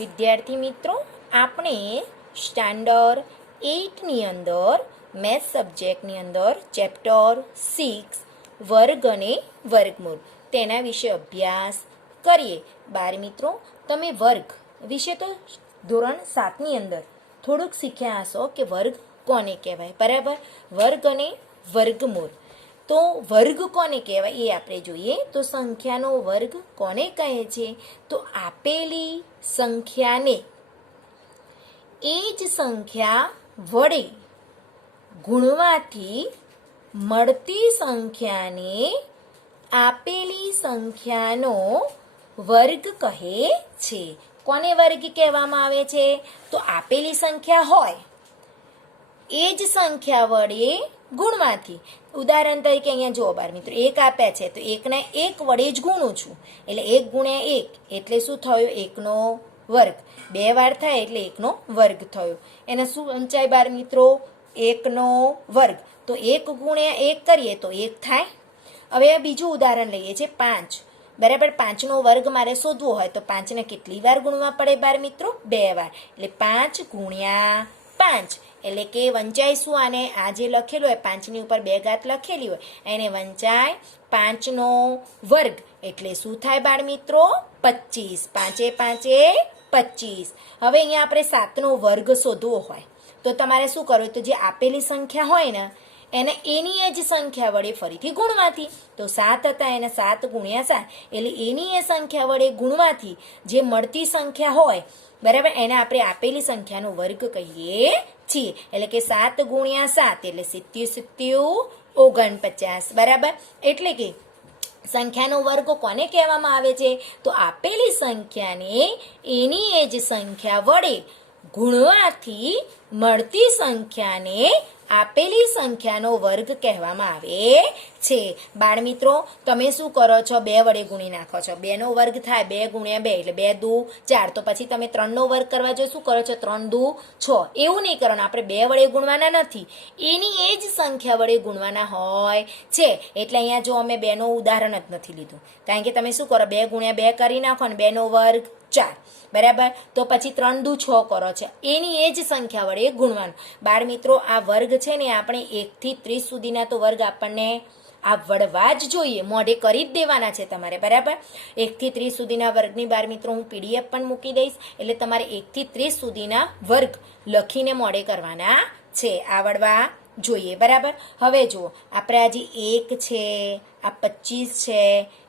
વિદ્યાર્થી મિત્રો, આપણે સ્ટાન્ડર્ડ 8ની અંદર મેથ્સ સબ્જેક્ટની અંદર ચેપ્ટર 6 વર્ગ અને વર્ગમૂળ તેના વિશે અભ્યાસ કરીએ. બાળ મિત્રો, તમે વર્ગ વિશે તો ધોરણ 7ની અંદર થોડુંક શીખ્યા હશો કે વર્ગ કોને કહેવાય, બરાબર. વર્ગ અને વર્ગમૂળ. તો વર્ગ કોને કહેવાય એ આપણે જોઈએ. તો સંખ્યાનો વર્ગ કોને કહે છે? તો આપેલી સંખ્યાને એ જ સંખ્યા વડે ગુણવાથી મળતી સંખ્યાને આપેલી સંખ્યાનો વર્ગ કહે છે. કોને વર્ગ કહેવામાં આવે છે? તો આપેલી સંખ્યા હોય એ જ સંખ્યા વડે ગુણવાથી. ઉદાહરણ તરીકે અહીંયા જુઓ બાળ મિત્રો, 1 આપ્યા છે તો 1ને 1 વડે જ ગુણું છું, એટલે 1 ગુણ્યા 1 એટલે શું થયું? 1નો વર્ગ. 2 વાર થાય એટલે 1નો વર્ગ થયો. એને શું વંચાય બાળ મિત્રો? 1નો વર્ગ. તો 1 ગુણ્યા 1 કરીએ તો 1 થાય. હવે બીજું ઉદાહરણ લઈએ છીએ 5, બરાબર. 5નો વર્ગ મારે શોધવો હોય તો 5ને કેટલી વાર ગુણવા પડે બાળ મિત્રો? 2 વાર. એટલે 5 ગુણ્યા 5 એટલે કે વંચાય શું? આને આ જે લખેલું હોય 5ની ઉપર 2 ઘાત લખેલી હોય એને વંચાય 5નો વર્ગ. એટલે શું થાય બાળ મિત્રો? 25. 5 એ 5 એ 25. હવે અહીંયા આપણે 7નો વર્ગ શોધવો હોય તો તમારે શું કરવું? તો જે આપેલી સંખ્યા હોય ને એને એની જ સંખ્યા વડે ફરીથી ગુણવાથી. તો 7 હતા એને 7 ગુણ્યા 7 એટલે એની એ સંખ્યા વડે ગુણવાથી જે મળતી સંખ્યા હોય, બરાબર, એને આપણે આપેલી સંખ્યાનો વર્ગ કહીએ છીએ. એટલે કે 7 ગુણ્યા 7 એટલે 70 49, બરાબર. એટલે કે સંખ્યાનો વર્ગ કોને કહેવામાં આવે છે? તો આપેલી સંખ્યાને એની એ જ સંખ્યા વડે ગુણવાથી મળતી સંખ્યાને આપેલી સંખ્યાનો વર્ગ કહેવામાં આવે છે. બાળ મિત્રો, તમે શું કરો છો? 2 વડે ગુણી નાખો છો. 2નો વર્ગ થાય 2 ગુણ્યા 2 એટલે 2 દુ 4. તો પછી તમે 3નો વર્ગ કરવા જોઈએ શું કરો છો? 3 દુ 6. એવું નહીં કરવાનું, આપણે 2 વડે ગુણવાના નથી, એની એ જ સંખ્યા વડે ગુણવાના હોય છે. એટલે અહીંયા જો અમે 2નું ઉદાહરણ જ નથી લીધું, કારણ કે તમે શું કરો? 2 ગુણ્યા 2 કરી નાખો ને 2નો વર્ગ 4, બરાબર. તો પછી 3 દુ 6 કરો છો, એની એ જ સંખ્યા વડે ગુણવાનું. બાળ મિત્રો, આ વર્ગ છે ને આપણે 1 થી 30 સુધીના તો વર્ગ આપણને આવડવા જ જોઈએ, મોઢે કરી જ દેવાના છે તમારે, બરાબર. 1 થી 30 સુધીના વર્ગની બાળ મિત્રો હું PDF પણ મૂકી દઈશ, એટલે તમારે 1 થી 30 સુધીના વર્ગ લખીને મોઢે કરવાના છે, આવડવા જોઈએ, બરાબર. હવે જુઓ, આપણે આ જે 1 છે, આ 25 છે,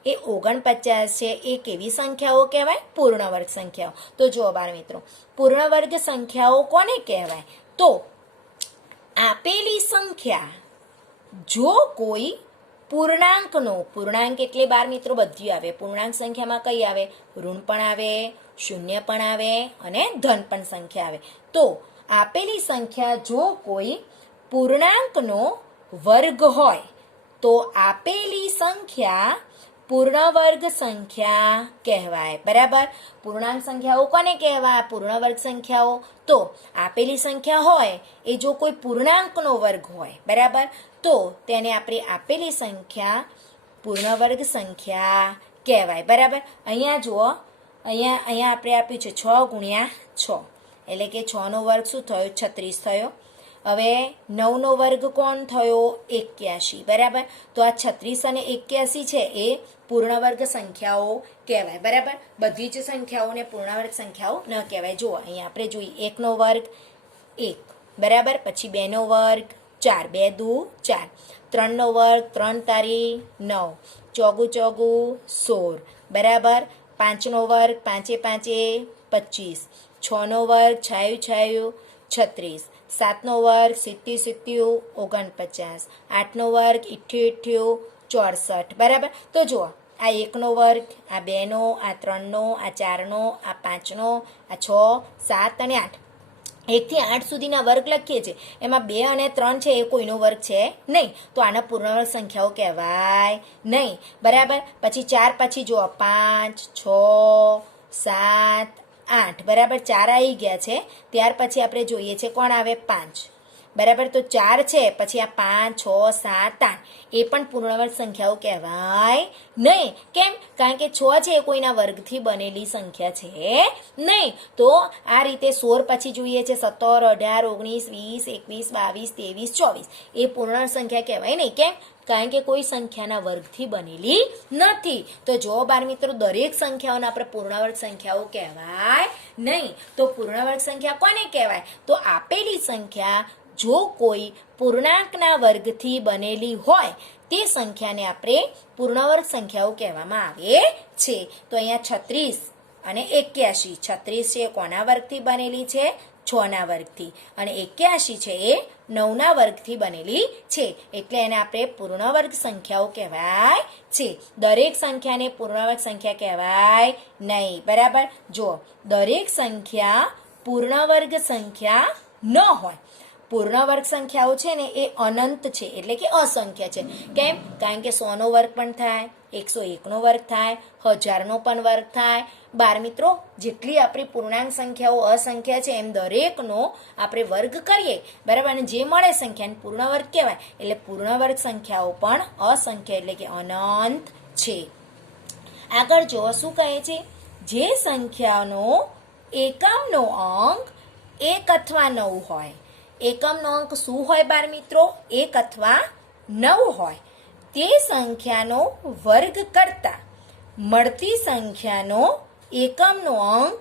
એ 49 છે, એ કેવી સંખ્યાઓ કહેવાય? પૂર્ણ વર્ગ સંખ્યાઓ. તો જુઓ બાળ મિત્રો, પૂર્ણ વર્ગ સંખ્યાઓ કોને કહેવાય? તો આપેલી સંખ્યા જો કોઈ પૂર્ણાંકનો, પૂર્ણાંક એટલે બાળ મિત્રો બધી આવે, પૂર્ણાંક સંખ્યામાં કઈ આવે? ઋણ પણ આવે, શૂન્ય પણ આવે અને ધન પણ સંખ્યા આવે. તો આપેલી સંખ્યા જો કોઈ પૂર્ણાંકનો વર્ગ હોય તો આપેલી સંખ્યા પૂર્ણ વર્ગ સંખ્યા કહેવાય, બરાબર. પૂર્ણાંક સંખ્યાઓ કોને કહેવાય? પૂર્ણ વર્ગ સંખ્યાઓ. તો આપેલી સંખ્યા હોય એ જો કોઈ પૂર્ણાંકનો વર્ગ હોય, બરાબર, તો તેને આપણે આપેલી સંખ્યા પૂર્ણ વર્ગ સંખ્યા કહેવાય, બરાબર. અહીંયા જુઓ, અહીંયા આપણે આપ્યું છે 6 ગુણ્યા 6 એટલે કે 6નો વર્ગ શું થયો? 36 થયો. હવે 9નો વર્ગ કોણ થયો? 81, બરાબર. તો આ 36 અને 81 છે એ પૂર્ણ વર્ગ સંખ્યાઓ કહેવાય, બરાબર. બધી જ સંખ્યાઓને પૂર્ણ વર્ગ સંખ્યાઓ ન કહેવાય. જુઓ અહીંયા આપણે જોઈએ 1નો વર્ગ 1, બરાબર. પછી 2નો વર્ગ 4, 2 દુ 4. 3નો વર્ગ 3 તારી 9, 4 4 16, બરાબર. 5નો વર્ગ 5 એ 5 એ 25, 6નો વર્ગ 6 6 36, 7નો વર્ગ 70 70 49, 8નો વર્ગ 88 64, બરાબર. તો જુઓ, આ 1નો વર્ગ, આ 2નો, આ 3નો, આ 4નો, આ 5નો, આ 6 7 અને 8, 1 થી 8 સુધીના વર્ગ લખીએ છીએ, એમાં 2 અને 3 છે એ કોઈનો વર્ગ છે નહીં, તો આના પૂર્ણ વર્ગ સંખ્યાઓ કહેવાય નહીં, બરાબર. પછી 4 પછી જુઓ 5 6 7 8, બરાબર. 4 આવી ગયા છે. ત્યાર પછી આપણે જોઈએ છે કોણ આવે? 5, બરાબર. તો 4 છે, પછી આ 5, 6, 7, 8 એ પણ પૂર્ણવર્ગ સંખ્યાઓ કહેવાય નહીં. કેમ? કારણ કે 6 છે એ કોઈના વર્ગથી બનેલી સંખ્યા છે નહીં. તો આ રીતે 16 પછી જોઈએ છે 17, 18, 19, 20, 21, 22, 23, 24 એ પૂર્ણ સંખ્યા કહેવાય નહીં. કેમ? કારણ કે કોઈ સંખ્યાના વર્ગથી બનેલી નથી. તો જો બાળ મિત્રો, દરેક સંખ્યાઓને આપણે પૂર્ણવર્ગ સંખ્યાઓ કહેવાય નહીં. તો પૂર્ણવર્ગ સંખ્યા કોને કહેવાય? તો આપેલી સંખ્યા જો કોઈ પૂર્ણાંકના વર્ગથી બનેલી હોય તે સંખ્યાને આપણે પૂર્ણવર્ગ સંખ્યાઓ કહેવામાં આવે છે. તો અહીંયા 36 અને 81, 36 છે કોના વર્ગથી બનેલી છે? 6ના વર્ગથી, અને 81 છે એ 9ના વર્ગથી બનેલી છે. એટલે એને આપણે પૂર્ણવર્ગ સંખ્યાઓ કહેવાય છે. દરેક સંખ્યાને પૂર્ણવર્ગ સંખ્યા કહેવાય નહીં. બરાબર. જો દરેક સંખ્યા પૂર્ણવર્ગ સંખ્યા ન હોય. પૂર્ણવર્ગ સંખ્યાઓ છે ને એ અનંત છે, એટલે કે અસંખ્ય છે. કેમ? કારણ કે 100નો વર્ગ પણ થાય, 101નો વર્ગ થાય, 1000નો પણ વર્ગ થાય. બાળ મિત્રો, જેટલી આપણી પૂર્ણાંક સંખ્યાઓ અસંખ્ય છે એમ દરેકનો આપણે વર્ગ કરીએ, બરાબર, અને જે મળે સંખ્યાને પૂર્ણવર્ગ કહેવાય. એટલે પૂર્ણવર્ગ સંખ્યાઓ પણ અસંખ્ય એટલે કે અનંત છે. આગળ જો શું કહે છે? જે સંખ્યાનો એકમનો અંક 1 અથવા 9 હોય. એકમનો અંક શું હોય બાળ મિત્રો? 1 અથવા 9 હોય. તે સંખ્યાનો વર્ગ કરતા મળતી સંખ્યાનો એકમનો અંક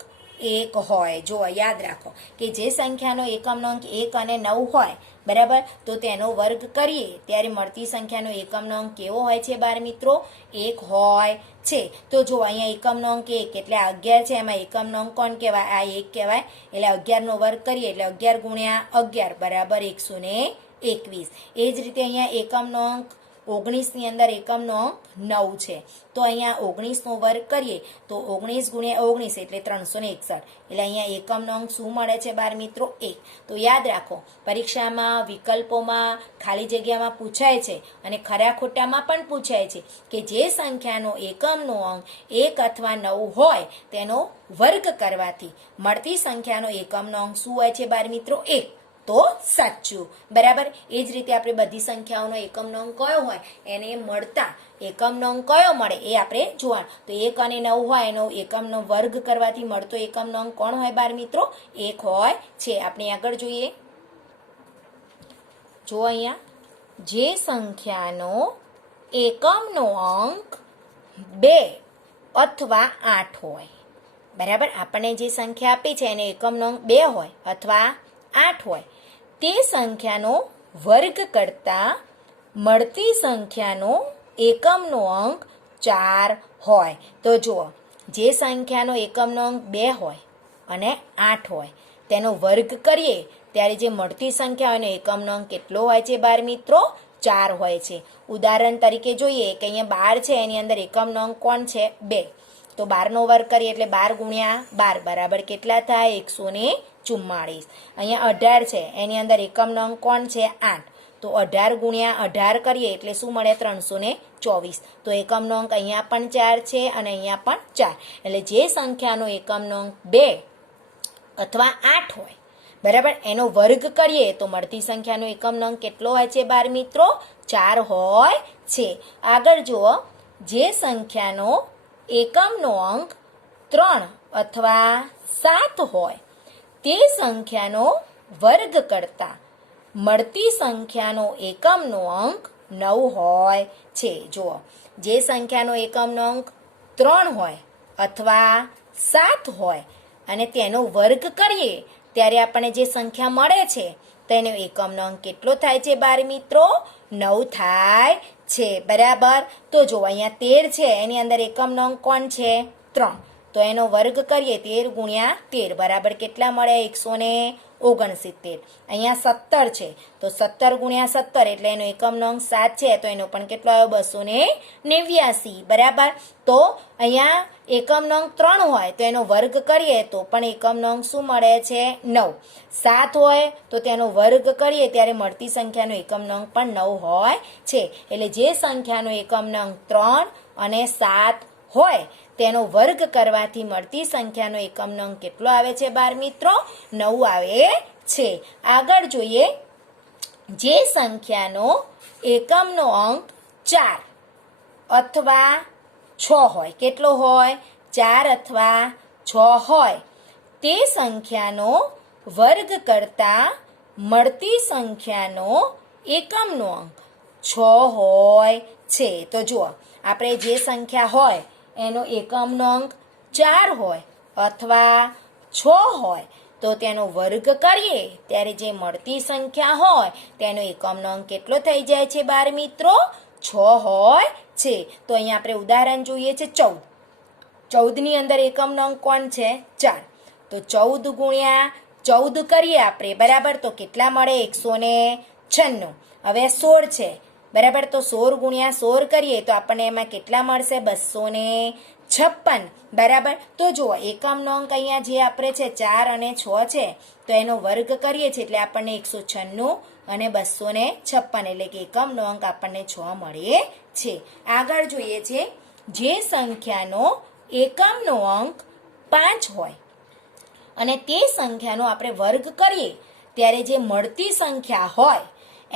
1 હોય. જો યાદ રાખો કે જે સંખ્યાનો એકમનો અંક 1 અને 9 હોય, બરાબર, તો તેનો વર્ગ કરીએ ત્યારે મળતી સંખ્યાનો એકમનો અંક કેવો હોય છે બાળ મિત્રો? 1 હોય છે. તો જો અહીંયા એકમનો અંક 1 એટલે આ 11 છે, એમાં એકમનો અંક કોણ કહેવાય? આ 1 કહેવાય. એટલે 11નો વર્ગ કરીએ એટલે 11 ગુણ્યા 11 બરાબર 121. એ જ રીતે અહીંયા એકમનો અંક 19ની અંદર એકમનો અંક 9 છે. તો અહીંયા 19નો વર્ગ કરીએ તો 19 ગુણ્યા 19 એટલે 361. એટલે અહીંયા એકમનો અંક શું મળે છે બાળ મિત્રો? 1. તો યાદ રાખો, પરીક્ષામાં, વિકલ્પોમાં, ખાલી જગ્યામાં પૂછાય છે અને ખરા ખોટામાં પણ પૂછાય છે કે જે સંખ્યાનો એકમનો અંક 1 અથવા 9 હોય તેનો વર્ગ કરવાથી મળતી સંખ્યાનો એકમનો અંક શું હોય છે બાળ મિત્રો? 1. તો સાચું. બરાબર. એ જ રીતે આપણે બધી સંખ્યાઓનો એકમનો અંક કયો હોય એને મળતા એકમનો અંક કયો મળે એ આપણે જોવાનું. તો 1 અને 9 હોય એનો એકમનો વર્ગ કરવાથી મળતો એકમનો અંક કોણ હોય બાળ મિત્રો? 1 હોય છે. આપણે આગળ જોઈએ. જો અહીંયા, જે સંખ્યાનો એકમનો અંક 2 અથવા 8 હોય, બરાબર, આપણને જે સંખ્યા આપી છે એને એકમનો અંક 2 હોય અથવા 8 હોય, તે સંખ્યાનો વર્ગ કરતા મળતી સંખ્યાનો એકમનો અંક 4 હોય. તો જુઓ, જે સંખ્યાનો એકમનો અંક 2 હોય અને 8 હોય તેનો વર્ગ કરીએ ત્યારે જે મળતી સંખ્યા હોય એનો એકમનો અંક કેટલો હોય છે બાળ મિત્રો? 4 હોય છે. ઉદાહરણ તરીકે જોઈએ કે અહીંયા 12 છે, એની અંદર એકમનો અંક કોણ છે? 2. તો 12નો વર્ગ કરીએ એટલે 12 ગુણ્યા 12 બરાબર કેટલા થાય? 144. અહીંયા 18 છે, એની અંદર એકમનો અંક કોણ છે? 8. તો 18 ગુણ્યા 18 કરીએ એટલે શું મળે? 324. તો એકમનો અંક અહીંયા પણ 4 છે અને અહીંયા પણ 4. એટલે જે સંખ્યાનો એકમનો અંક 2 અથવા 8 હોય, બરાબર, એનો વર્ગ કરીએ તો મળતી સંખ્યાનો એકમનો અંક કેટલો હોય છે બાળ મિત્રો? 4 હોય છે. આગળ જુઓ, જે સંખ્યાનો એકમનો અંક 3 અથવા 7 હોય તે સંખ્યાનો વર્ગ કરતા મળતી સંખ્યાનો એકમનો અંક 9 હોય છે. જુઓ, જે સંખ્યાનો એકમનો અંક 3 હોય અથવા 7 હોય અને તેનો વર્ગ કરીએ ત્યારે આપણને જે સંખ્યા મળે છે તેનો એકમનો અંક કેટલો થાય છે બાળ મિત્રો? 9 થાય છે. બરાબર. તો જો અહીંયા 13 છે, એની અંદર એકમનો અંક કોણ છે? 3. તો એનો વર્ગ કરીએ 13 ગુણ્યા 13 બરાબર કેટલા મળે? 169. અહીંયા 17 છે, તો 17 ગુણ્યા 17 એટલે એનો એકમનો અંક 7 છે, તો એનો પણ કેટલો આવ્યો? 289. બરાબર. તો અહીંયા એકમનો અંક 3 હોય તો એનો વર્ગ કરીએ તો પણ એકમનો અંક શું મળે છે? 9. 7 હોય તો તેનો વર્ગ કરીએ ત્યારે મળતી સંખ્યાનો એકમનો અંક પણ 9 હોય છે. એટલે જે સંખ્યાનો એકમનો અંક 3 અને 7 હોય તેનો વર્ગ કરવાથી મળતી સંખ્યાનો એકમનો અંક કેટલો આવે છે બાળ મિત્રો? 9 આવે છે. આગળ જોઈએ, જે સંખ્યાનો એકમનો અંક 4 અથવા 6 હોય, કેટલો હોય? 4 અથવા 6 હોય, તે સંખ્યાનો વર્ગ કરતા મળતી સંખ્યાનો એકમનો અંક 6 હોય છે. તો જુઓ, આપણે જે સંખ્યા હોય એનો એકમનો અંક 4 હોય અથવા 6 હોય તો તેનો વર્ગ કરીએ ત્યારે જે મળતી સંખ્યા હોય તેનો એકમનો અંક કેટલો થઈ જાય છે બાળ મિત્રો? 6 હોય છે. તો અહીંયા આપણે ઉદાહરણ જોઈએ છે 14. 14ની અંદર એકમનો અંક કોણ છે? 4. તો 14 ગુણ્યા 14 કરીએ આપણે, બરાબર, તો કેટલા મળે? 196. હવે 16 છે, બરાબર, તો 16 ગુણ્યા 16 કરીએ તો આપણને એમાં કેટલા મળશે? 256, બરાબર. તો જુઓ, એકમનો અંક અહીંયા જે આપણે છે 4 અને 6 છે, તો એનો વર્ગ કરીએ છીએ એટલે આપણને 196 અને 256, એટલે કે એકમનો અંક આપણને 6 મળે છે. આગળ જોઈએ છે, જે સંખ્યાનો એકમનો અંક 5 હોય અને તે સંખ્યાનો આપણે વર્ગ કરીએ ત્યારે જે મળતી સંખ્યા હોય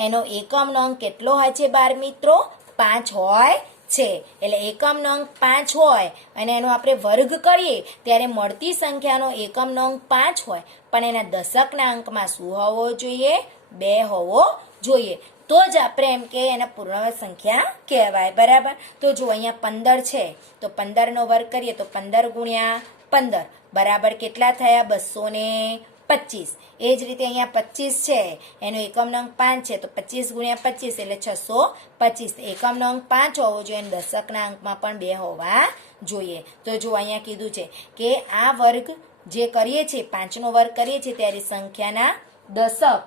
એનો એકમનો અંક કેટલો હોય છે બાળ મિત્રો? 5 હોય છે. એટલે એકમનો અંક 5 હોય અને એનો આપણે વર્ગ કરીએ ત્યારે મળતી સંખ્યાનો એકમનો અંક 5 હોય, પણ એના દશકના અંકમાં શું હોવો જોઈએ? 2 હોવો જોઈએ. તો જ આપણે એમ કે એના પૂર્ણાંક સંખ્યા કહેવાય, બરાબર. તો જો અહીંયા 15 છે, તો 15નો વર્ગ કરીએ તો 15 ગુણ્યા 15 બરાબર કેટલા થયા? 225. એ જ રીતે અહીંયા 25 છે, એનો એકમનો અંક 5 છે, તો 25 ગુણ્યા 25 એટલે 625. એકમનો અંક 5 હોવો જોઈએ અને દશકના અંકમાં પણ 2 હોવા જોઈએ. તો જો અહીંયા કીધું છે કે આ વર્ગ જે કરીએ છીએ, 5નો વર્ગ કરીએ છીએ ત્યારે સંખ્યાના દશક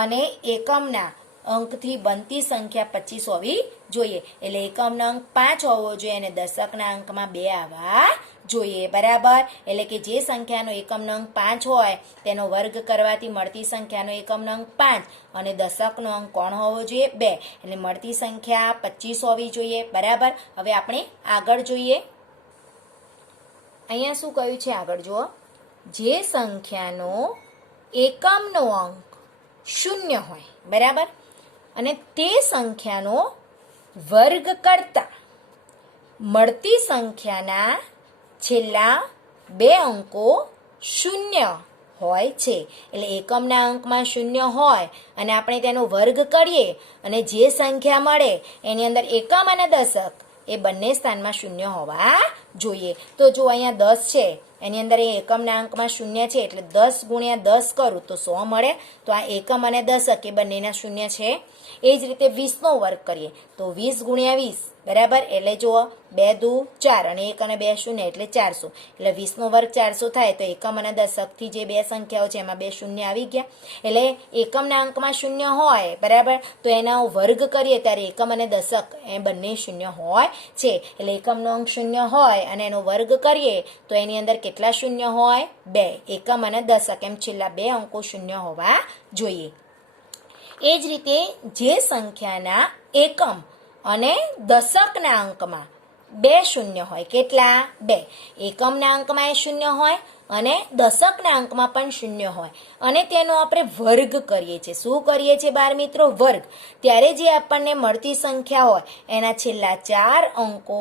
અને એકમના અંકથી બનતી સંખ્યા 25 હોવી જોઈએ. એટલે એકમનો અંક 5 હોવો જોઈએ અને દશકના અંકમાં 2 આવવા જોઈએ, બરાબર. એટલે કે જે સંખ્યાનો એકમનો અંક 5 હોય તેનો વર્ગ કરવાથી મળતી સંખ્યાનો એકમનો અંક 5 અને દશકનો અંક કોણ હોવો જોઈએ? 2. એટલે મળતી સંખ્યા 25 હોવી જોઈએ, બરાબર. હવે આપણે આગળ જોઈએ. અહીંયા શું કહ્યું છે? આગળ જુઓ, જે સંખ્યાનો એકમનો અંક 0 હોય, બરાબર, અને તે સંખ્યાનો વર્ગ કરતા મળતી સંખ્યાના છેલ્લા 2 અંકો 0 હોય છે. એટલે એકમના અંકમાં 0 હોય અને આપણે તેનો વર્ગ કરીએ અને જે સંખ્યા મળે એની અંદર એકમ અને દશક એ બંને સ્થાનમાં 0 હોવા જોઈએ. તો જો અહીંયા 10 છે, એની અંદર એ એકમના અંકમાં 0 છે, એટલે 10 ગુણ્યા 10 કરું તો 100 મળે. તો આ એકમ અને દશક એ બંનેના 0 છે. એ જ રીતે 20નો વર્ગ કરીએ તો 20 ગુણ્યા 20 બરાબર, એટલે જુઓ 2 દુ 4 અને 1 અને 2 0 એટલે 400. એટલે 20નો વર્ગ 400 થાય તો એકમ અને દશકથી જે 2 સંખ્યાઓ છે એમાં 2 શૂન્ય આવી ગયા. એટલે એકમના અંકમાં 0 હોય, બરાબર, તો એનો વર્ગ કરીએ ત્યારે એકમ અને દશક એ બંને 0 હોય છે. એટલે એકમનો અંક 0 હોય અને એનો વર્ગ કરીએ તો એની અંદર કેટલા 0 હોય? 2. એકમ અને દશક એમ છેલ્લા 2 અંકો 0 હોવા જોઈએ. એ જ રીતે જે સંખ્યાના એકમ અને દશકના અંકમાં 2 શૂન્ય હોય, કેટલા? 2. એકમના અંકમાં 0 હોય અને દશકના અંકમાં પણ 0 હોય અને તેનો આપણે વર્ગ કરીએ છીએ. શું કરીએ છીએ બાળ મિત્રો? વર્ગ. ત્યારે જે આપણને મળતી સંખ્યા હોય એના છેલ્લા 4 અંકો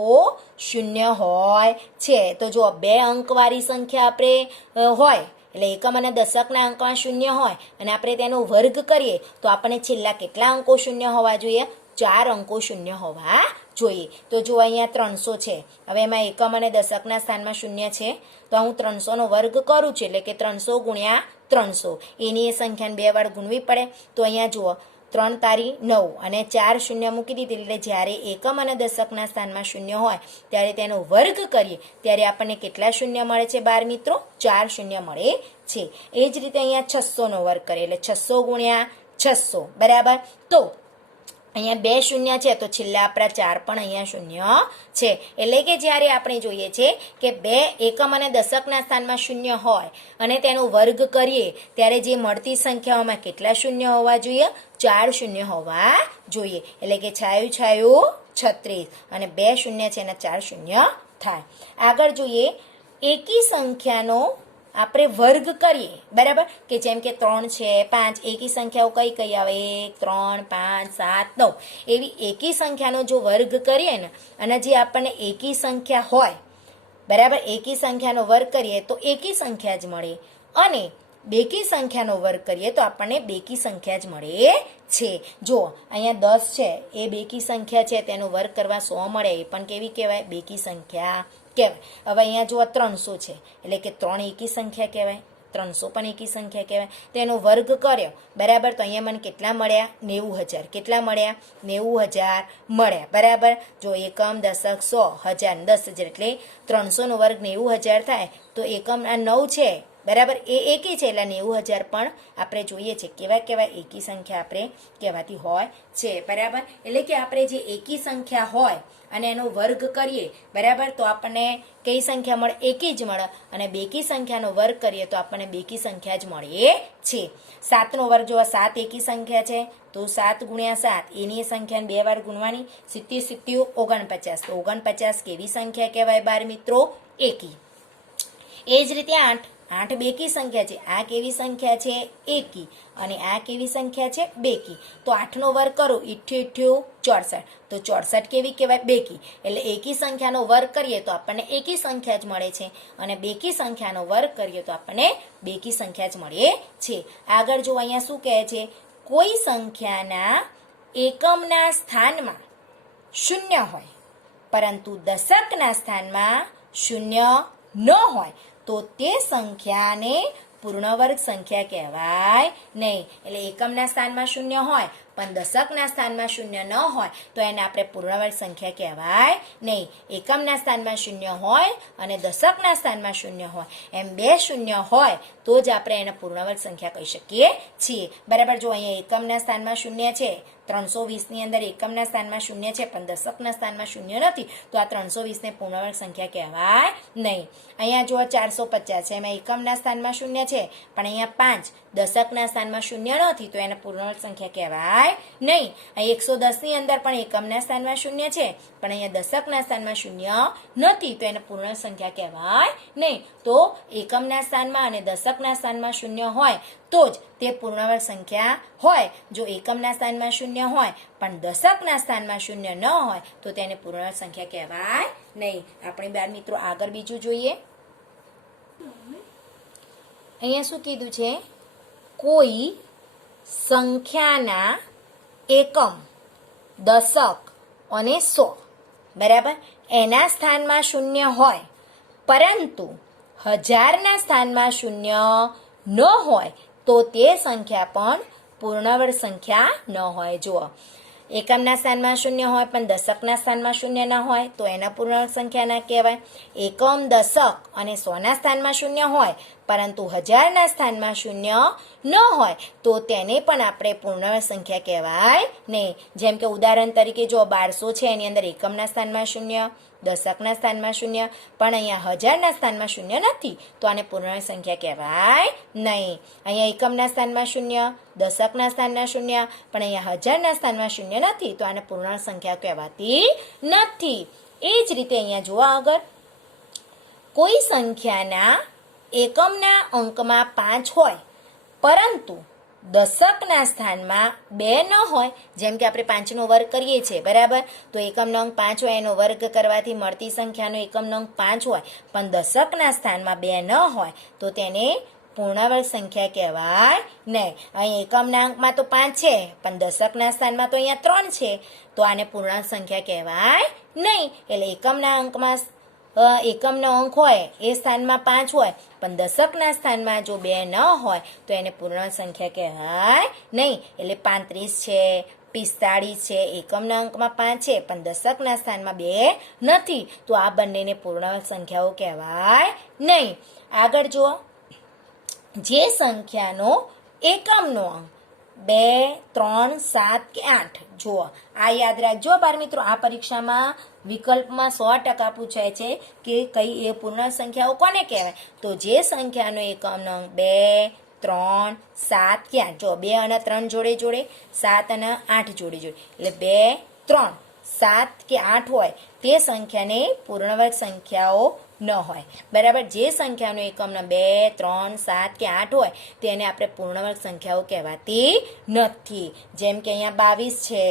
0 હોય છે. તો જો 2 અંકવાળી સંખ્યા આપણે હોય એટલે એકમ અને દશકના અંકમાં 0 હોય અને આપણે તેનો વર્ગ કરીએ તો આપણને છેલ્લા કેટલા અંકો 0 હોવા જોઈએ? 4 અંકો 0 હોવા જોઈએ. તો જો અહીંયા 300 છે, હવે એમાં એકમ અને દશકના સ્થાનમાં 0 છે, તો હું 300નો વર્ગ કરું છું એટલે કે 300 ગુણ્યા 300 એની એ સંખ્યાને 2 વાર ગુણવી પડે. તો અહીંયા જુઓ 3 તારી 9 અને 4 શૂન્ય મૂકી દીધી, એટલે જ્યારે એકમ અને દશકના સ્થાનમાં 0 હોય ત્યારે તેનો વર્ગ કરીએ ત્યારે આપણને કેટલા 0 મળે છે બાળ મિત્રો? 4 શૂન્ય મળે છે. એ જ રીતે અહીંયા 600નો વર્ગ કરીએ એટલે 600 ગુણ્યા 600 બરાબર. તો અહીંયા 2 શૂન્ય છે તો છેલ્લા આપણા 4 પણ અહીંયા 0 છે. એટલે કે જ્યારે આપણે જોઈએ છે કે 2 એકમ અને દશકના સ્થાનમાં 0 હોય અને તેનો વર્ગ કરીએ ત્યારે જે મળતી સંખ્યાઓમાં કેટલા 0 હોવા જોઈએ? 4 શૂન્ય હોવા જોઈએ. એટલે કે છાયું છાયું 36 અને 2 શૂન્ય છે અને 4 શૂન્ય થાય. આગળ જોઈએ, એકી સંખ્યાનો આપણે વર્ગ કરીએ, બરાબર, કે જેમ કે 3 છે, 5, એકી સંખ્યાઓ કઈ કઈ આવે? 1, 3, 5, 7, 9 એવી એકી સંખ્યાનો જો વર્ગ કરીએ ને, અને જે આપણને એકી સંખ્યા હોય, બરાબર, એકી સંખ્યાનો વર્ગ કરીએ તો એકી સંખ્યા જ મળે, અને બેકી સંખ્યાનો વર્ગ કરીએ તો આપણને બેકી સંખ્યા જ મળે છે. જો અહીંયા 10 છે એ બેકી સંખ્યા છે, તેનો વર્ગ કરવા 100 મળે, એ પણ કેવી કહેવાય? બેકી સંખ્યા કહેવાય. હવે અહીંયા જો 300 છે એટલે કે 3 એકી સંખ્યા કહેવાય, 300 પણ એકી સંખ્યા કહેવાય. તેનો વર્ગ કર્યો, બરાબર, તો અહીંયા મને કેટલા મળ્યા? 90,000. કેટલા મળ્યા? 90,000 મળ્યા, બરાબર. જો એકમ, દશક, 100, 1000, 10,000 એટલે 300 નો વર્ગ 90,000 થાય. તો એકમ આ 9 છે, બરાબર, એ એકી છે એટલે 90,000 પણ આપણે જોઈએ છે કેવા કહેવાય? એકી સંખ્યા આપણે કહેવાતી હોય છે, બરાબર. એટલે કે આપણે જે એકી સંખ્યા હોય અને એનો વર્ગ કરીએ, બરાબર, તો આપણને કઈ સંખ્યા મળે? એકી જ મળે. અને બેકી સંખ્યાનો વર્ગ કરીએ તો આપણને બેકી સંખ્યા જ મળે છે. 7 નો વર્ગ જો 7 એકી સંખ્યા છે તો 7 ગુણ્યા 7 એની સંખ્યાને 2 વાર ગુણવાની, 70 49. તો 49 કેવી સંખ્યા કહેવાય બાળ મિત્રો? એકી. એ જ રીતે 8 બેકી સંખ્યા છે. આ કેવી સંખ્યા છે? એકી. અને આ કેવી સંખ્યા છે? બેકી. તો 8 નો વર્ગ કરો, 8 64. તો 64 કેવી કહેવાય? બેકી. એટલે એકી સંખ્યાનો વર્ગ કરીએ તો આપણને એકી સંખ્યા જ મળે છે, અને બેકી સંખ્યાનો વર્ગ કરીએ તો આપણને બેકી સંખ્યા જ મળે છે. આગળ જો અહીંયા શું કહે છે? કોઈ સંખ્યાના એકમના સ્થાનમાં 0 હોય પરંતુ દશકના સ્થાનમાં 0 ન હોય તો તે સંખ્યાને પૂર્ણવર્ગ સંખ્યા કહેવાય નહીં. એટલે એકમના સ્થાનમાં 0 હોય પણ દશકના સ્થાનમાં 0 ન હોય તો એને આપણે પૂર્ણવર્ગ સંખ્યા કહેવાય નહીં. એકમના સ્થાનમાં 0 હોય અને દશકના સ્થાનમાં 0 હોય, એમ 2 શૂન્ય હોય તો જ આપણે એને પૂર્ણવર્ગ સંખ્યા કહી શકીએ છીએ, બરાબર. જો અહીંયા એકમના સ્થાનમાં 0 છે, 320 ની અંદર એકમના સ્થાનમાં 0 છે પણ દશકના સ્થાનમાં 0 નથી, તો આ 320 ને પૂર્ણવર્ગ સંખ્યા કહેવાય નહીં. અહીંયા જો 450 છે, એમાં એકમના સ્થાનમાં 0 છે પણ અહીંયા 5 દશકના સ્થાનમાં 0 નથી, તો એને પૂર્ણવર્ગ સંખ્યા કહેવાય નહીં. અહીં 110 ની અંદર પણ એકમના સ્થાનમાં 0 છે પણ અહીંયા દશકના સ્થાનમાં 0 નથી, તો એને પૂર્ણવર્ગ સંખ્યા કહેવાય નહીં. તો એકમના સ્થાનમાં અને દશકના સ્થાનમાં 0 હોય તો જ તે પૂર્ણવર્ગ સંખ્યા હોય. જો એકમના સ્થાનમાં 0 હોય પણ દશકના સ્થાનમાં 0 ન હોય તો તેને પૂર્ણવર્ગ સંખ્યા કહેવાય નહીં. આપણે બાળ મિત્રો આગળ બીજું જોઈએ. અહીંયા શું કીધું છે? કોઈ સંખ્યાના એકમ, દશક અને 100, બરાબર, એના સ્થાનમાં 0 હોય પરંતુ 1000ના સ્થાનમાં 0 ન હોય તો તે સંખ્યા પણ પૂર્ણવર્ગ સંખ્યા ન હોય. જુઓ, એકમના સ્થાનમાં 0 હોય પણ દશકના સ્થાનમાં 0 ન હોય તો એના પૂર્ણવર્ગ સંખ્યા ના કહેવાય. એકમ, દશક અને 100ના સ્થાનમાં 0 હોય પરંતુ 1000ના સ્થાનમાં 0 ન હોય તો તેને પણ આપણે પૂર્ણવર્ગ સંખ્યા કહેવાય નહીં. જેમ કે ઉદાહરણ તરીકે જો 1200 છે, એની અંદર એકમના સ્થાનમાં 0, દશકના સ્થાનમાં 0, પણ અહીંયા 1000ના સ્થાનમાં 0 નથી, તો આને પૂર્ણવર્ગ સંખ્યા કહેવાય નહીં. અહીંયા એકમના સ્થાનમાં 0, દશકના સ્થાનમાં 0, પણ અહીંયા 1000ના સ્થાનમાં 0 નથી, તો આને પૂર્ણાંક સંખ્યા કહેવાતી નથી. એ જ રીતે અહીંયા જોવા આગળ, કોઈ સંખ્યાના એકમના અંકમાં 5 હોય પરંતુ દશકના સ્થાનમાં 2 ન હોય, જેમ કે આપણે 5નો વર્ગ કરીએ છીએ, બરાબર, તો એકમનો અંક 5 હોય, એનો વર્ગ કરવાથી મળતી સંખ્યાનો એકમનો અંક 5 હોય પણ દશકના સ્થાનમાં 2 ન હોય તો તેને પૂર્ણવર્ગ સંખ્યા કહેવાય નહીં. અહીં એકમના અંકમાં તો 5 છે પણ દશકના સ્થાનમાં તો અહીંયા 3 છે, તો આને પૂર્ણાંક સંખ્યા કહેવાય નહીં. એટલે એકમના અંકમાં એકમનો અંક હોય એ સ્થાનમાં 5 હોય પણ દશકના સ્થાનમાં જો 2 ન હોય તો એને પૂર્ણાંક સંખ્યા કહેવાય નહીં. એટલે 35 છે, 45 છે, એકમના અંકમાં 5 છે પણ દશકના સ્થાનમાં 2 નથી, તો આ બંનેને પૂર્ણાંક સંખ્યાઓ કહેવાય નહીં. આગળ જુઓ, જે સંખ્યાનો એકમનો અંક 2, 3, 7 કે 8, જુઓ આ યાદ રાખજો બાળ મિત્રો. આ પરીક્ષામાં વિકલ્પમાં 100% પૂછાય છે કે કઈ એ પૂર્ણાંક સંખ્યાઓ કોને કહેવાય. તો જે સંખ્યાનો એકમનો અંક 2, 3, 7 કે 8, જો 2 અને 3 જોડે જોડે, 7 અને 8 જોડે જોડે, એટલે 2, 3, 7 કે 8 હોય તે સંખ્યાને પૂર્ણવર્ગ સંખ્યાઓ ન હોય બરાબર. જે સંખ્યાનો એકમ 2, 3, 7 કે 8 હોય તેને આપણે પૂર્ણવર્ગ સંખ્યાઓ કહેવાતી નથી. જેમ કે અહીંયા 22 છે,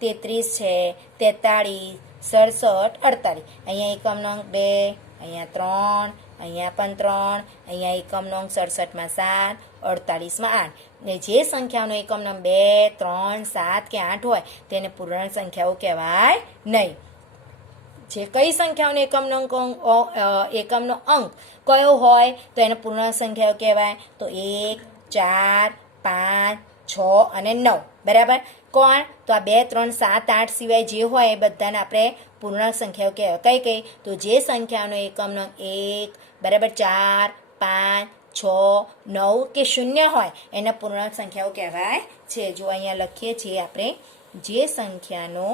33 છે, 43, 67, 48. અહીંયા એકમ નંગ 2, અહીંયા 3, અહીંયા પણ 3, અહીંયા એકમ નંગ 67માં 7, 48માં 8. ને જે સંખ્યાનો એકમ નંગ 2, 3, 7 કે 8 હોય તેને પૂર્ણાંક સંખ્યાઓ કહેવાય નહીં. જે કઈ સંખ્યાઓનો એકમનો અંક કયો હોય તો એને પૂર્ણાંક સંખ્યાઓ કહેવાય તો 1, 4, 5, 6 અને 9 બરાબર. કોણ તો આ 2, 3, 7, 8 સિવાય જે હોય એ બધાને આપણે પૂર્ણાંક સંખ્યાઓ કહેવાય. કઈ તો જે સંખ્યાનો એકમનો 1 બરાબર 4, 5, 6, 9 કે 0 હોય એના પૂર્ણાંક સંખ્યાઓ કહેવાય છે. જો અહીંયા લખીએ છીએ આપણે, જે સંખ્યાનો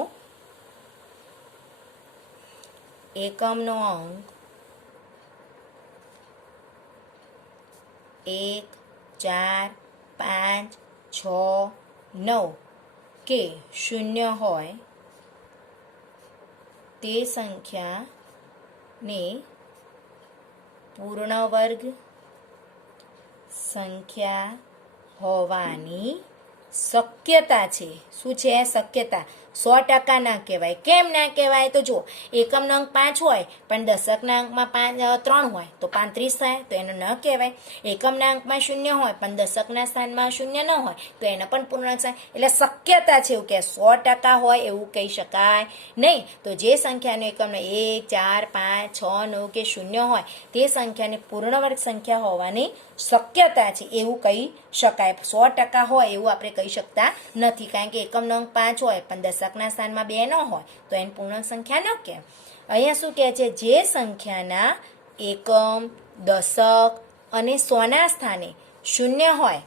એકમનો અંક 1, 4, 5, 6, 9 કે 0 હોય તે સંખ્યાને પૂર્ણ વર્ગ સંખ્યા હોવાની શક્યતા છે. શું છે? શક્યતા. 100% ના કહેવાય. કેમ ના કહેવાય? તો જો એકમનો અંક 5 હોય પણ દશકના અંકમાં 3 હોય તો 35 થાય તો એનો ન કહેવાય. એકમના અંકમાં 0 હોય પણ દશકના સ્થાનમાં 0 ન હોય તો એનો પણ પૂર્ણાંક થાય. એટલે શક્યતા છે એવું કે 100% હોય એવું કહી શકાય નહીં. તો જે સંખ્યાનો એકમનો 1, 4, 5, 6, 9 કે 0 હોય તે સંખ્યાને પૂર્ણ વર્ગ સંખ્યા હોવાની શક્યતા છે એવું કહી શકાય. 100% હોય એવું આપણે કહી શકતા નથી, કારણ કે એકમનો અંક 5 હોય પણ દશકના સ્થાનમાં 2 ન હોય તો એને પૂર્ણાંક સંખ્યા ન કહેવાય. અહીંયા શું કહે છે? જે સંખ્યાના એકમ, દશક અને 100ના સ્થાને 0 હોય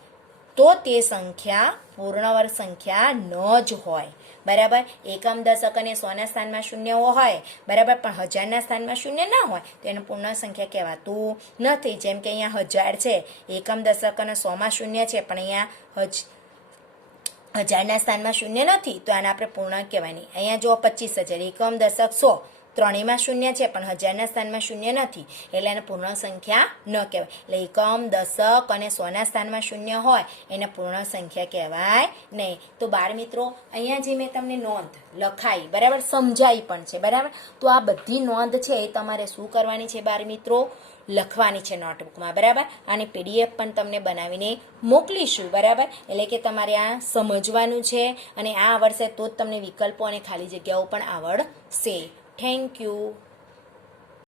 તો તે સંખ્યા પૂર્ણવર્ગ સંખ્યા ન જ હોય બરાબર. એકમ, દશક અને 100ના સ્થાનમાં 0 હોય બરાબર, પણ 1000ના સ્થાનમાં 0 ના હોય તો એનું પૂર્ણાંક સંખ્યા કહેવાતું નથી. જેમ કે અહીંયા 1000 છે, એકમ, દશક અને 100માં 0 છે પણ અહીંયા 1000ના સ્થાનમાં 0 નથી તો આને આપણે પૂર્ણાંક કહેવાય નહીં. અહીંયા જો 25,000, એકમ, દશક, 100 ત્રણેયમાં 0 છે પણ 1000ના સ્થાનમાં 0 નથી એટલે એને પૂર્ણાંક સંખ્યા ન કહેવાય. એટલે એકમ, દશક અને 100ના સ્થાનમાં 0 હોય એને પૂર્ણાંક સંખ્યા કહેવાય નહીં. તો બાળ મિત્રો, અહીંયા જે મેં તમને નોંધ લખાઈ બરાબર, સમજાઈ પણ છે બરાબર. તો આ બધી નોંધ છે એ તમારે શું કરવાની છે બાળ મિત્રો? લખવાની છે નોટબુકમાં બરાબર. અને PDF પણ તમને બનાવીને મોકલીશું બરાબર. એટલે કે તમારે આ સમજવાનું છે અને આ આવડશે તો જ તમને વિકલ્પો અને ખાલી જગ્યાઓ પણ આવડશે. Thank you.